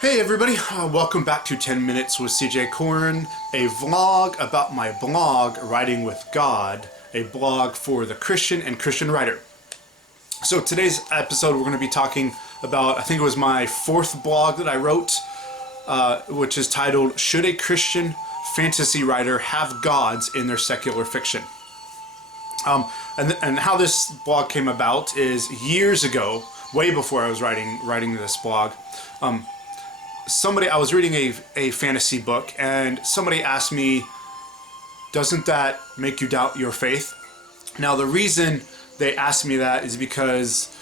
Hey everybody, welcome back to 10 Minutes with CJ Corn, a vlog about my blog, Writing with God, a blog for the Christian and Christian writer. So today's episode we're going to be talking about, I think it was my fourth blog that I wrote, which is titled, Should a Christian Fantasy Writer Have Gods in Their Secular Fiction? And how this blog came about is years ago, way before I was writing this blog. I was reading a fantasy book, and somebody asked me, doesn't that make you doubt your faith? Now, the reason they asked me that is because,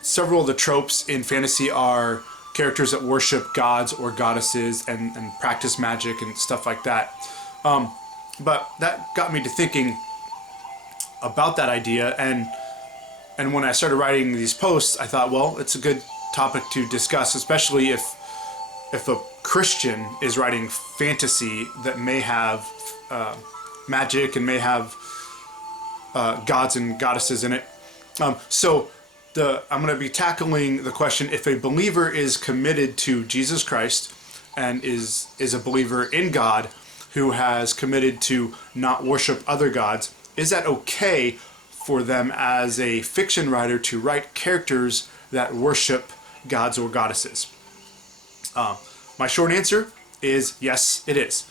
several of the tropes in fantasy are characters that worship gods or goddesses and practice magic and stuff like that. But that got me to thinking about that idea, and when I started writing these posts, I thought, well, it's a good topic to discuss, especially if a Christian is writing fantasy that may have magic and may have gods and goddesses in it. I'm going to be tackling the question, if a believer is committed to Jesus Christ and is a believer in God who has committed to not worship other gods, is that okay for them as a fiction writer to write characters that worship gods or goddesses? My short answer is yes, it is.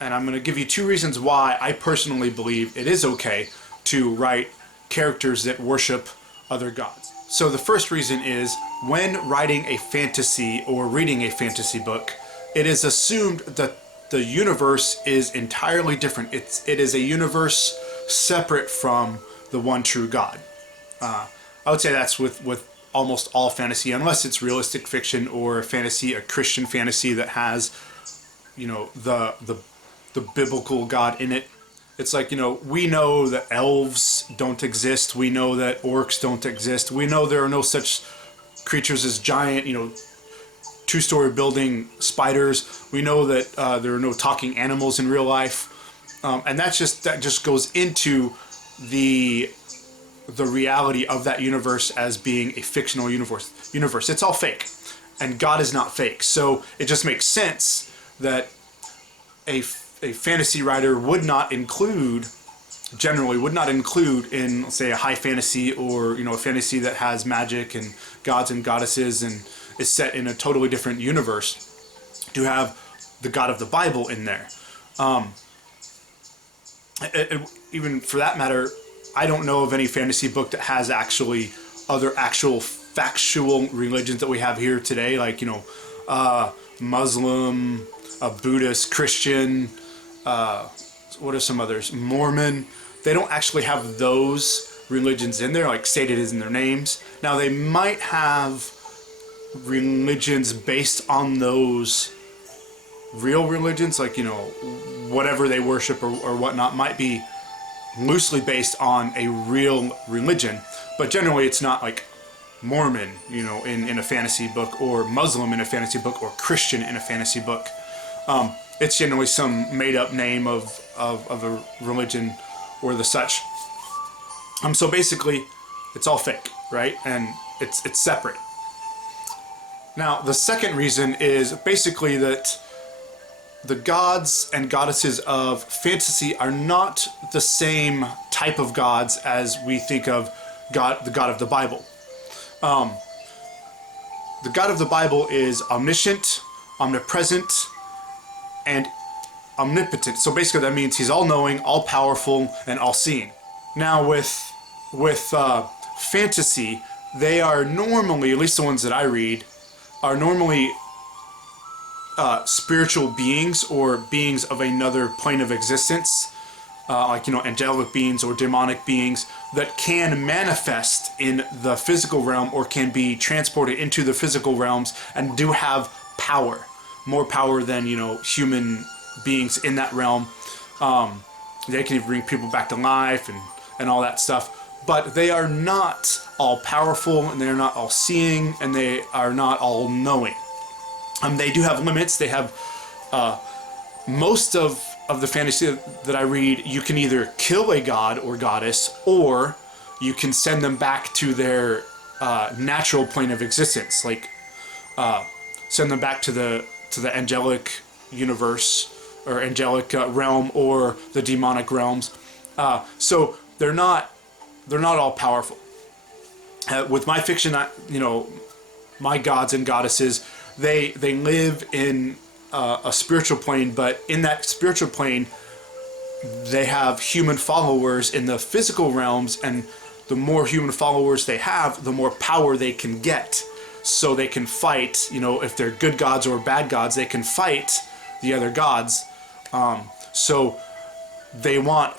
And I'm going to give you two reasons why I personally believe it is okay to write characters that worship other gods. So the first reason is, when writing a fantasy or reading a fantasy book, it is assumed that the universe is entirely different. It is a universe separate from the one true God. I would say that's with almost all fantasy, unless it's realistic fiction or a Christian fantasy that has, the biblical God in it. It's like, we know that elves don't exist. We know that orcs don't exist. We know there are no such creatures as giant, two-story building spiders. We know that there are no talking animals in real life. And that just goes into the reality of that universe as being a fictional universe. It's all fake, and God is not fake. So it just makes sense that a fantasy writer generally would not include in, say, a high fantasy or, a fantasy that has magic and gods and goddesses and is set in a totally different universe, to have the God of the Bible in there. Even for that matter, I don't know of any fantasy book that has actually other actual factual religions that we have here today, like, Muslim, Buddhist, Christian, what are some others? Mormon. They don't actually have those religions in there, like stated in their names. Now, they might have religions based on those real religions, like, whatever they worship or whatnot might be loosely based on a real religion, but generally it's not like Mormon, in a fantasy book, or Muslim in a fantasy book, or Christian in a fantasy book. It's generally some made-up name of a religion or the such. So basically, it's all fake, right? And it's separate. Now, the second reason is basically that the gods and goddesses of fantasy are not the same type of gods as we think of God, the God of the Bible. The God of the Bible is omniscient, omnipresent, and omnipotent. So basically that means he's all-knowing, all-powerful, and all-seeing. Now with fantasy, they are normally, at least the ones that I read, are normally spiritual beings or beings of another plane of existence, angelic beings or demonic beings that can manifest in the physical realm or can be transported into the physical realms and do have power, more power than, human beings in that realm. They can even bring people back to life and all that stuff. But they are not all powerful, and they are not all seeing, and they are not all knowing. They do have limits. They have most of the fantasy that I read, you can either kill a god or goddess, or you can send them back to their natural plane of existence. Like send them back to the angelic universe or angelic realm or the demonic realms. So they're not all powerful. With my fiction, my gods and goddesses, they live in a spiritual plane, but in that spiritual plane, they have human followers in the physical realms, and the more human followers they have, the more power they can get. So they can fight, if they're good gods or bad gods, they can fight the other gods. So they want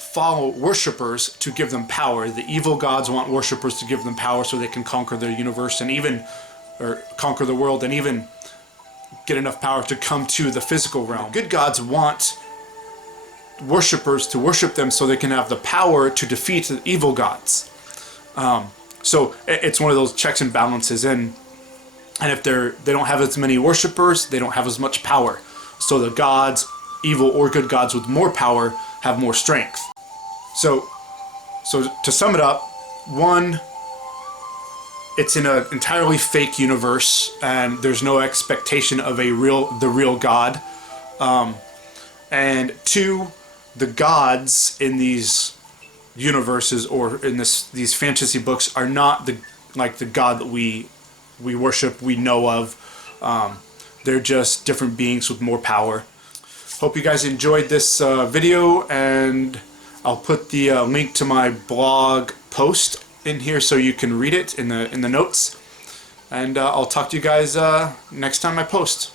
worshippers to give them power. The evil gods want worshippers to give them power so they can conquer the universe or conquer the world and even get enough power to come to the physical realm. Good gods want worshippers to worship them so they can have the power to defeat the evil gods. So it's one of those checks and balances, and if they don't have as many worshippers, they don't have as much power. So the gods, evil or good gods with more power, have more strength. So to sum it up, one, it's in an entirely fake universe, and there's no expectation of the real God. And two, the gods in these universes or in these fantasy books are not the God that we worship, we know of. They're just different beings with more power. Hope you guys enjoyed this video, and I'll put the link to my blog post in here so you can read it in the notes. And I'll talk to you guys next time I post.